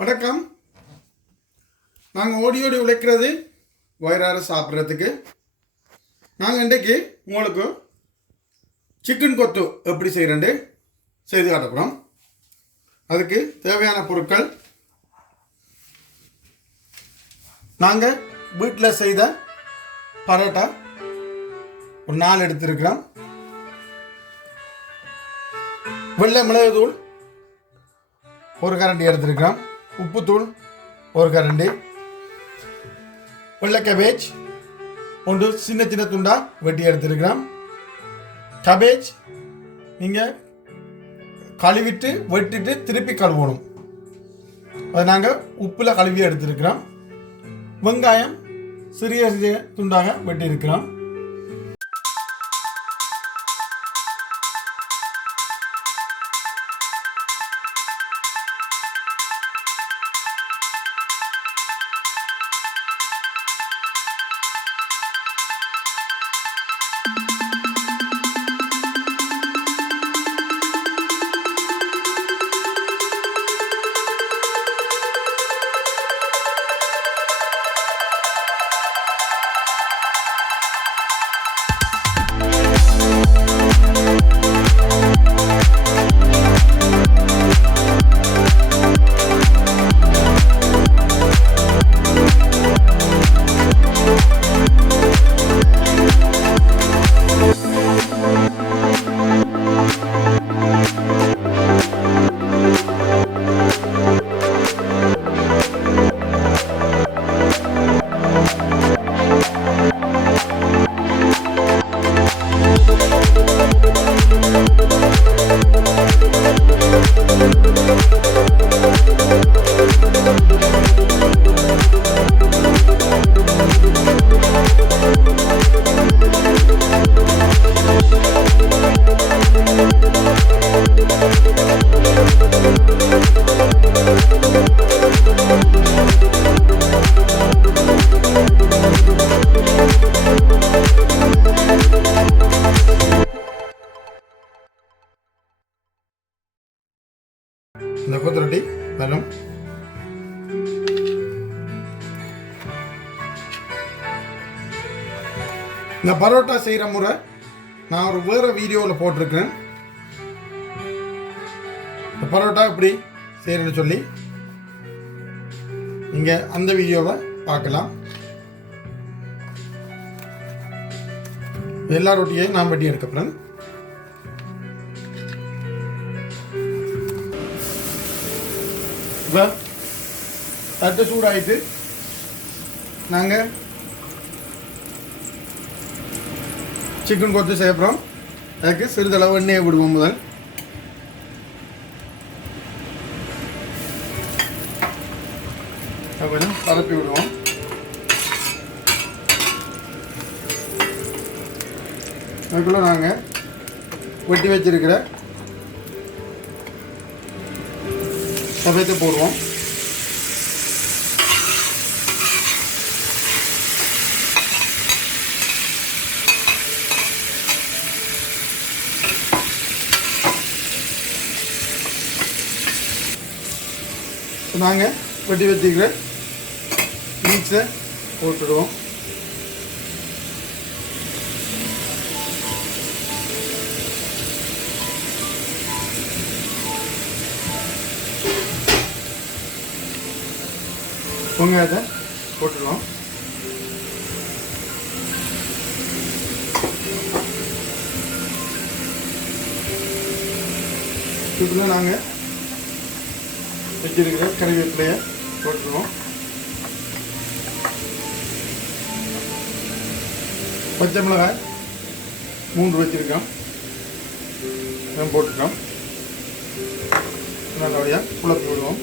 வணக்கம். நாங்கள் ஓடி உழைக்கிறது வயிறார சாப்பிட்றதுக்கு. நாங்கள் இன்றைக்கு உங்களுக்கு சிக்கன் கொத்து எப்படி செய்கிறேன்னு செய்து காட்டப்போகிறோம். அதுக்கு தேவையான பொருட்கள் நாங்கள் வீட்டில் செய்த பரோட்டா ஒரு 4 எடுத்துருக்கிறோம். வெள்ளை மிளகுத்தூள் ஒரு கரண்டி எடுத்துருக்கிறோம். உப்புத்தூள் ஒரு கரண்டி. வெள்ளை கேபேஜ் ஒன்று சின்ன துண்டாக வெட்டி எடுத்துருக்கிறோம். கேபேஜ் நீங்கள் கழுவிட்டு வெட்டிட்டு திருப்பி கழுவணும். அதை நாங்கள் உப்பில் கழுவி எடுத்துருக்கிறோம். வெங்காயம் சிறிய துண்டாக வெட்டியிருக்கிறோம். இந்த கொத்து ரொட்டி வேணும். இந்த பரோட்டா செய்கிற முறை நான் ஒரு வேறு வீடியோவில் போட்டிருக்கிறேன். இந்த பரோட்டா எப்படி செய்கிறேன்னு சொல்லி நீங்கள் அந்த வீடியோவை பார்க்கலாம். எல்லா ரொட்டியையும் நான் வெட்டி எடுக்கப்படுறேன். இப்போ தட்டு சூடாகிட்டு நாங்கள் சிக்கன் கொத்து செய்யப்படுறோம். அதுக்கு சிறிதளவு எண்ணெயை விடுவோம். முதல் கொஞ்சம் பரப்பி விடுவோம். அதுக்குள்ளே நாங்கள் வெட்டி வச்சிருக்கிற சபையத்தை போடுவோம். நாங்கள் வெட்டி வச்சுக்கிற மீட்ஸை போட்டுடுவோம். வெங்காயத்தை போட்டுடுவோம். இதுக்குள்ள நாங்கள் வச்சிருக்கிற கறிவேப்பிலையை போட்டுருவோம். பச்சை மிளகாய் 3 வச்சிருக்கோம். போட்டுட்டோம். நல்லபடியாக குழப்பி விடுவோம்.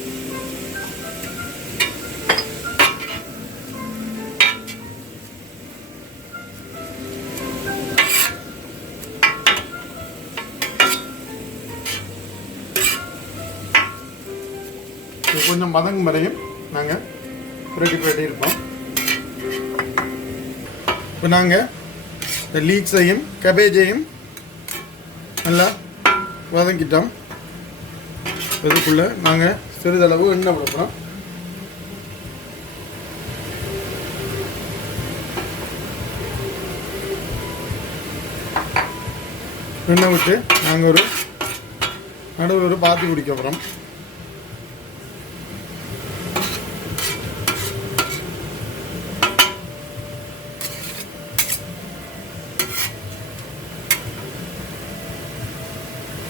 கொஞ்சம் மதங்கும் வரையும் நாங்கள் புரட்டி இருப்போம். இப்போ நாங்கள் இந்த லீக்ஸையும் கேபேஜையும் நல்லா வதக்கிட்டோம். இதுக்குள்ளே நாங்கள் சிறிதளவு எண்ணெய் விட போகிறோம். எண்ணெய் விட்டு நாங்கள் ஒரு நடுவில் ஒரு பாத்தி குடிக்க போகிறோம்.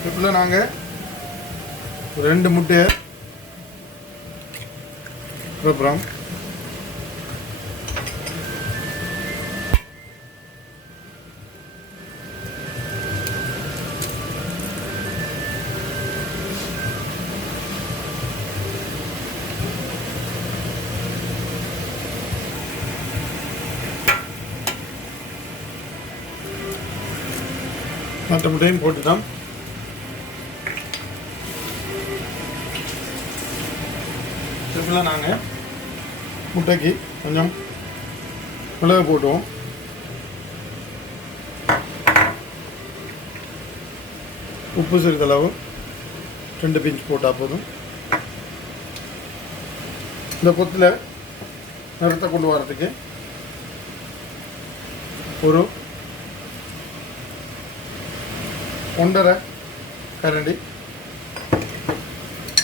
இப்போ நாங்கள் 2 முட்டையை போடுறோம். மற்ற முட்டையும் போட்டுட்டோம். இப்போலாம் நாங்கள் முட்டைக்கு கொஞ்சம் மிளகு போட்டுவோம். உப்பு சிறிதளவு 2 பிஞ்ச் போட்டால் போதும். இந்த பொத்தில் நிறத்தை கொண்டு வரதுக்கு ஒரு 1.5 கரண்டி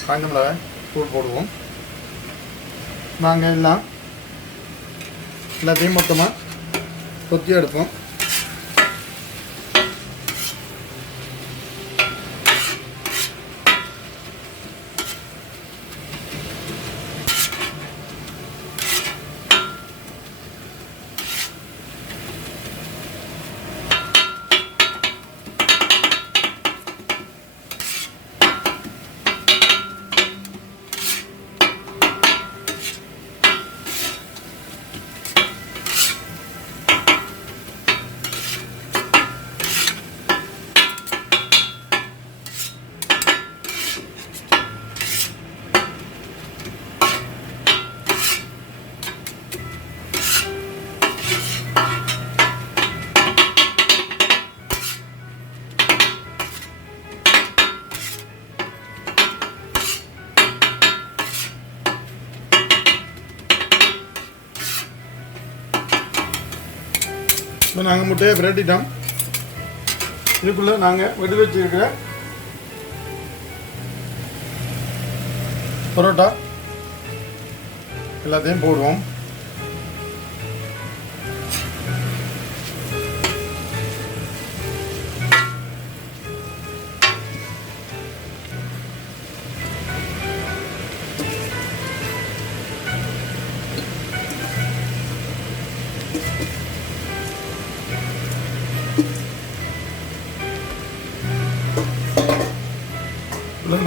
காஞ்ச மிளகாய் தூள் போடுவோம். நாங்கள் எல்லாத்தையும் மொத்தமாக கொத்தி எடுப்போம். இப்போ நாங்கள் முட்டையை பிரட்டிட்டோம். இதுக்குள்ளே நாங்கள் வெடி வச்சுருக்கிற பரோட்டா எல்லாத்தையும் போடுவோம்.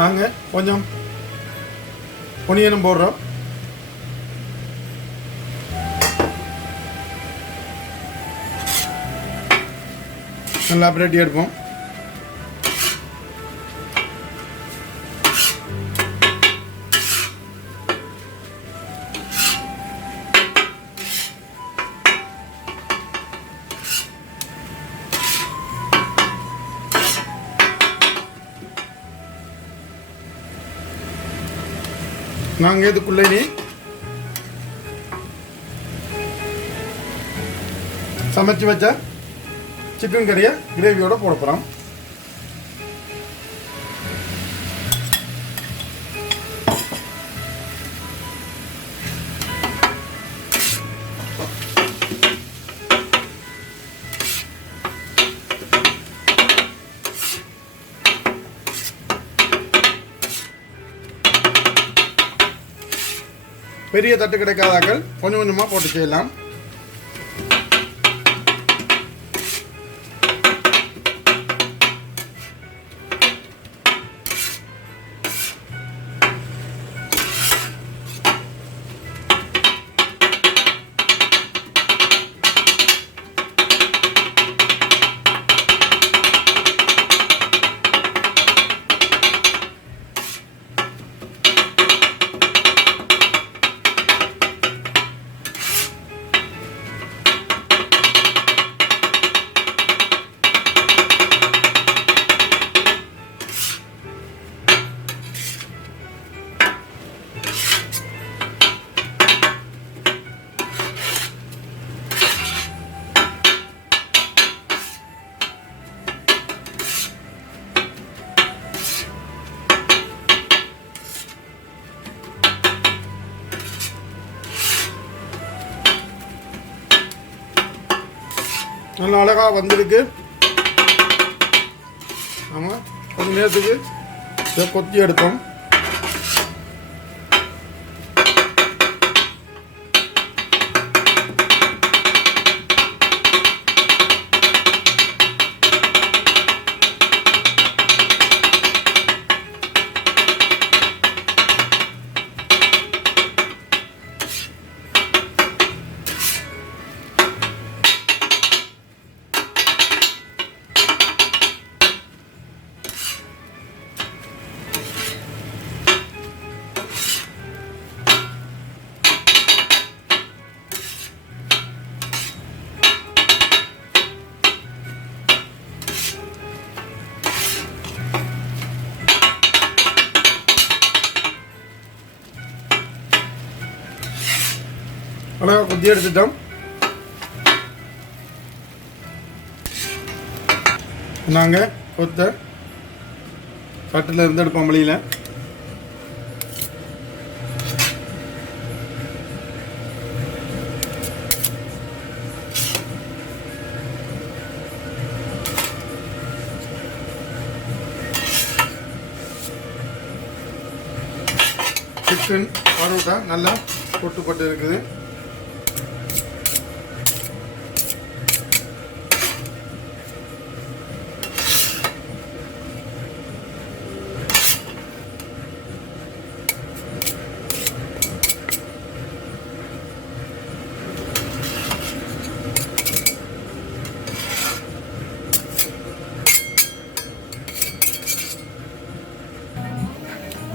நாங்கள் கொஞ்சம் ஒனியனும் போடுறோம். நல்லா பிரட்டி எடுப்போம். நாங்கள் இதுக்குள்ளே சமைச்சு வச்ச சிக்கன் கறியை கிரேவியோட போட போகிறோம். பெரிய தட்டு கிடைக்காதாக்கள் கொஞ்சம் கொஞ்சமாக போட்டு செய்யலாம். அழகாக வந்திருக்கு. ஆமாம், கொஞ்சம் நேரத்துக்கு இதை கொத்தி எடுத்தோம். அழகாக கொத்தி எடுத்துட்டோம். நாங்கள் கொத்த சட்டில் இருந்து எடுப்போம் வழியில். சிக்கன் பரோட்டா நல்லா கொட்டு இருக்குது.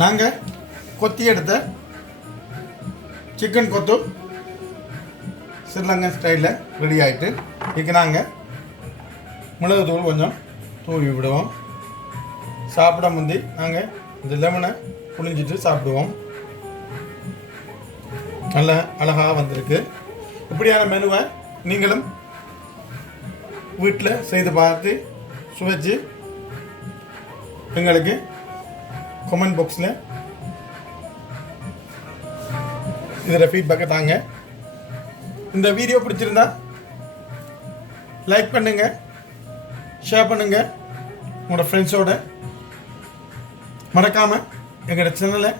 நாங்கள் கொத்தி எடுத்த சிக்கன் கொத்து ஸ்ரீலங்கன் ஸ்டைலில் ரெடி ஆகிட்டு இதுக்கு நாங்கள் மிளகுத்தூள் கொஞ்சம் தூவி விடுவோம். சாப்பிட முந்தி நாங்கள் இந்த லெமனை புழிஞ்சிட்டு சாப்பிடுவோம். நல்ல அழகாக வந்திருக்கு. இப்படியான மெனுவை நீங்களும் வீட்டில் செய்து பார்த்து சுவைச்சு எங்களுக்கு கமெண்ட் பாக்ஸில் இதில் ஃபீட்பேக்கை தாங்க. இந்த வீடியோ பிடிச்சிருந்தா லைக் பண்ணுங்கள், ஷேர் பண்ணுங்கள் உங்களோட ஃப்ரெண்ட்ஸோட. மறக்காமல் எங்களோட சேனலை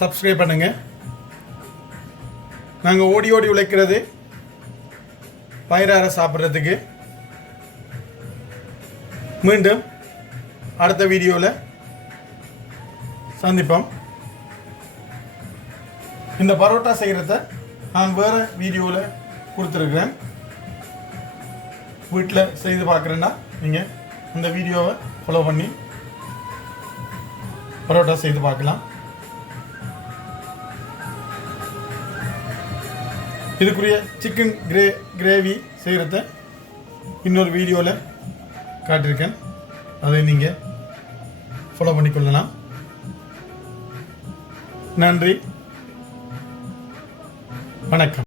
சப்ஸ்கிரைப் பண்ணுங்கள். நாங்கள் ஓடி ஓடி உழைக்கிறது வயிறார சாப்பிட்றதுக்கு. மீண்டும் அடுத்த வீடியோவில் சந்திப்போம். இந்த பரோட்டா செய்கிறத நான் வேறு வீடியோவில் கொடுத்துருக்குறேன். வீட்டில் செய்து பார்க்குறேன்னா நீங்கள் அந்த வீடியோவை ஃபாலோ பண்ணி பரோட்டா செய்து பார்க்கலாம். இதுக்குரிய சிக்கன் கிரேவி செய்கிறத இன்னொரு வீடியோவில் காட்டியிருக்கேன். அதை நீங்கள் ஃபாலோ பண்ணிக்கொள்ளலாம். நன்றி, வணக்கம்.